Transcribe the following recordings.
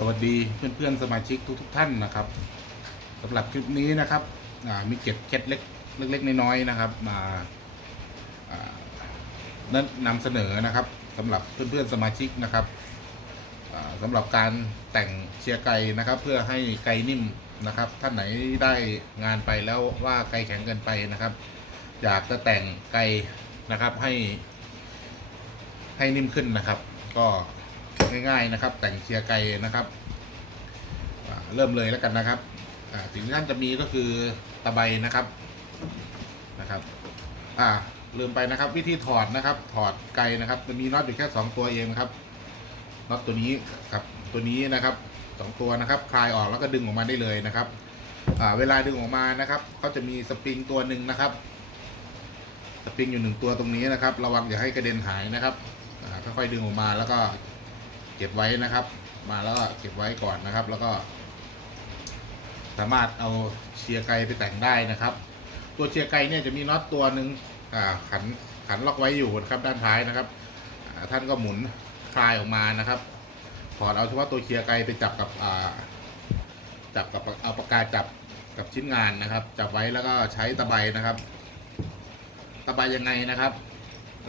สวัสดีเพื่อนๆสมาชิกทุกๆท่านนะครับสำหรับคลิปนี้นะครับมีเก็บเคล็ดเล็กเล็กๆน้อยๆนะครับ มาแนะนำเสนอนะครับสำหรับเพื่อนๆสมาชิกนะครับอ่าสำหรับการแต่งเชียร์ไก่นะครับ เพื่อให้ไก่นิ่มนะครับท่านไหนได้งานไปแล้วว่าไก่แข็งเกินไปนะครับ อยากจะแต่งไก่นะครับให้ให้นิ่มขึ้นนะครับ ก็ ง่ายๆนะครับ แต่งเชียร์ไก่นะครับเริ่มเลยแล้วกันนะครับสิ่งที่ท่านจะมีก็คือตะไบนะครับนะครับ อ่าลืมไปนะครับ วิธีถอดนะครับ ถอดไก่นะครับจะมีน็อตอยู่แค่สองตัวเองครับน็อตตัวนี้กับตัวนี้นะครับสองตัวนะครับ คลายออกแล้วก็ดึงออกมาได้เลยนะครับ อ่าเวลาดึงออกมานะครับเขาจะมีสปริงตัวหนึ่งนะครับสปริงอยู่หนึ่งตัวตรงนี้นะครับ ระวังอย่าให้กระเด็นหายนะครับอ่าค่อยๆดึงออกมาแล้วก็ เก็บไว้นะครับ มาแล้วก็เก็บไว้ก่อนนะครับ แล้วก็ สามารถเอาเชียร์ไกไปแต่งได้นะครับ ตัวเชียร์ไกเนี่ยจะมีน็อตตัวหนึ่งขันขันล็อกไว้อยู่นะครับด้านท้ายนะครับท่านก็หมุนคลายออกมานะครับถอดเอาเฉพาะตัวเชียร์ไกไปจับกับจับกับเอาปากกาจับกับชิ้นงานนะครับ จับไว้แล้วก็ใช้ตะไบนะครับ ตะไบยังไงนะครับ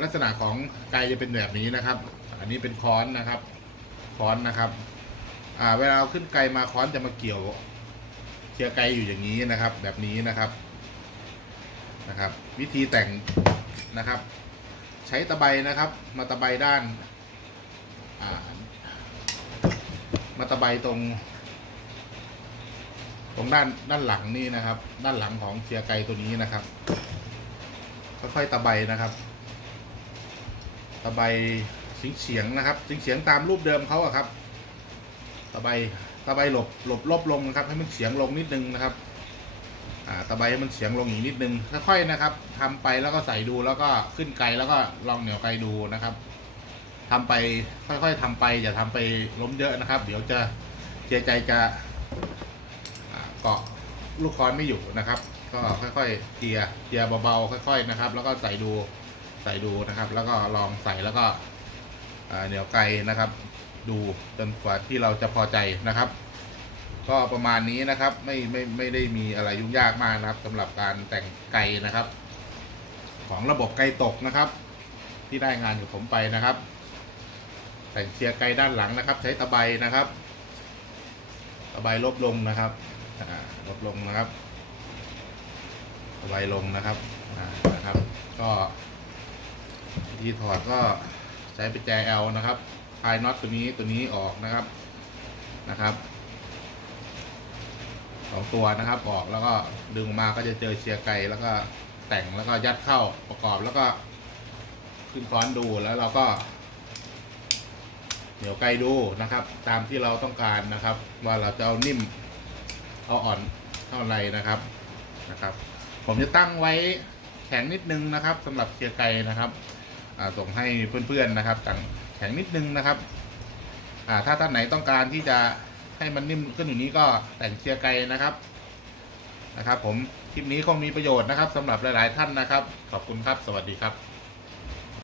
ลักษณะของไกจะเป็นแบบนี้นะครับ อันนี้เป็นค้อนนะครับ ค้อนนะครับอ่าเวลาเอาขึ้นไกมาค้อนจะมาเกี่ยวเชียร์ไกอยู่อย่างนี้นะครับ แบบนี้นะครับนะครับ วิธีแต่งนะครับ ใช้ตะไบนะครับ มาตะไบด้านอ่ามาตะไบตรง ตรงด้านด้านหลังนี่นะครับ ด้านหลังของเชียร์ไกตัวนี้นะครับค่อยๆตะไบนะครับ ตะไบ เฉียงเฉียงนะครับเฉียงเฉียงตามรูปเดิมเขาอะครับ ตะไบตะไบหลบหลบลบลงนะครับ ให้มันเฉียงลงนิดนึงนะครับอ่าตะไบให้มันเฉียงลงอีกนิดนึงค่อยๆนะครับทำไปแล้วก็ใส่ดูแล้วก็ขึ้นไกลแล้วก็ลองเหนียวไกลดูนะครับทำไปค่อยๆทำไปอย่าทำไปล้มเยอะนะครับ เดี๋ยวจะเจียใจจะเกาะลูกค้อนไม่อยู่นะครับ ก็ค่อยๆเจียเจียเบาๆค่อย ๆนะครับ แล้วก็ใส่ดูใส่ดูนะครับ แล้วก็ลองใส่แล้วก็ เหนียวไกลนะครับ ดูจนกว่าที่เราจะพอใจนะครับ ก็ประมาณนี้นะครับไม่ไม่ไม่ได้มีอะไรยุ่งยากมากนะครับสำหรับการแต่งไก่นะครับ ของระบบไก่ตกนะครับ ที่ได้งานกับผมไปนะครับ แต่งเชียร์ไก่ด้านหลังนะครับ ใช้ตะไบนะครับ ตะไบลบลงนะครับอ่าลบลงนะครับตะไบลงนะครับนะครับ ก็วิธีถอดก็ ช้เป็นแจ L นะครับคลายน็อตตัวนี้ตัวนี้ออกนะครับนะครับสองตัวนะครับออกแล้วก็ดึงออกมาก็จะเจอเชียร์ไก่แล้วก็แต่งแล้วก็ยัดเข้าประกอบแล้วก็ขึ้นค้อนดูแล้วเราก็ เหนียวไก่ดูนะครับ ตามที่เราต้องการนะครับ ว่าเราจะเอานิ่มเอาอ่อนเท่าไหรนะครับนะครับ ผมจะตั้งไว้แข็งนิดนึงนะครับสำหรับเชียร์ไก่นะครับ ส่งให้เพื่อนๆนะครับตั้งแข็งนิดนึงนะครับอ่าถ้าท่านไหนต้องการที่จะให้มันนิ่มขึ้นอยู่นี้ก็แต่งเชียร์ไกลนะครับนะครับ ผมคลิปนี้คงมีประโยชน์นะครับสำหรับหลาย ๆ ท่านนะครับ ขอบคุณครับ สวัสดีครับ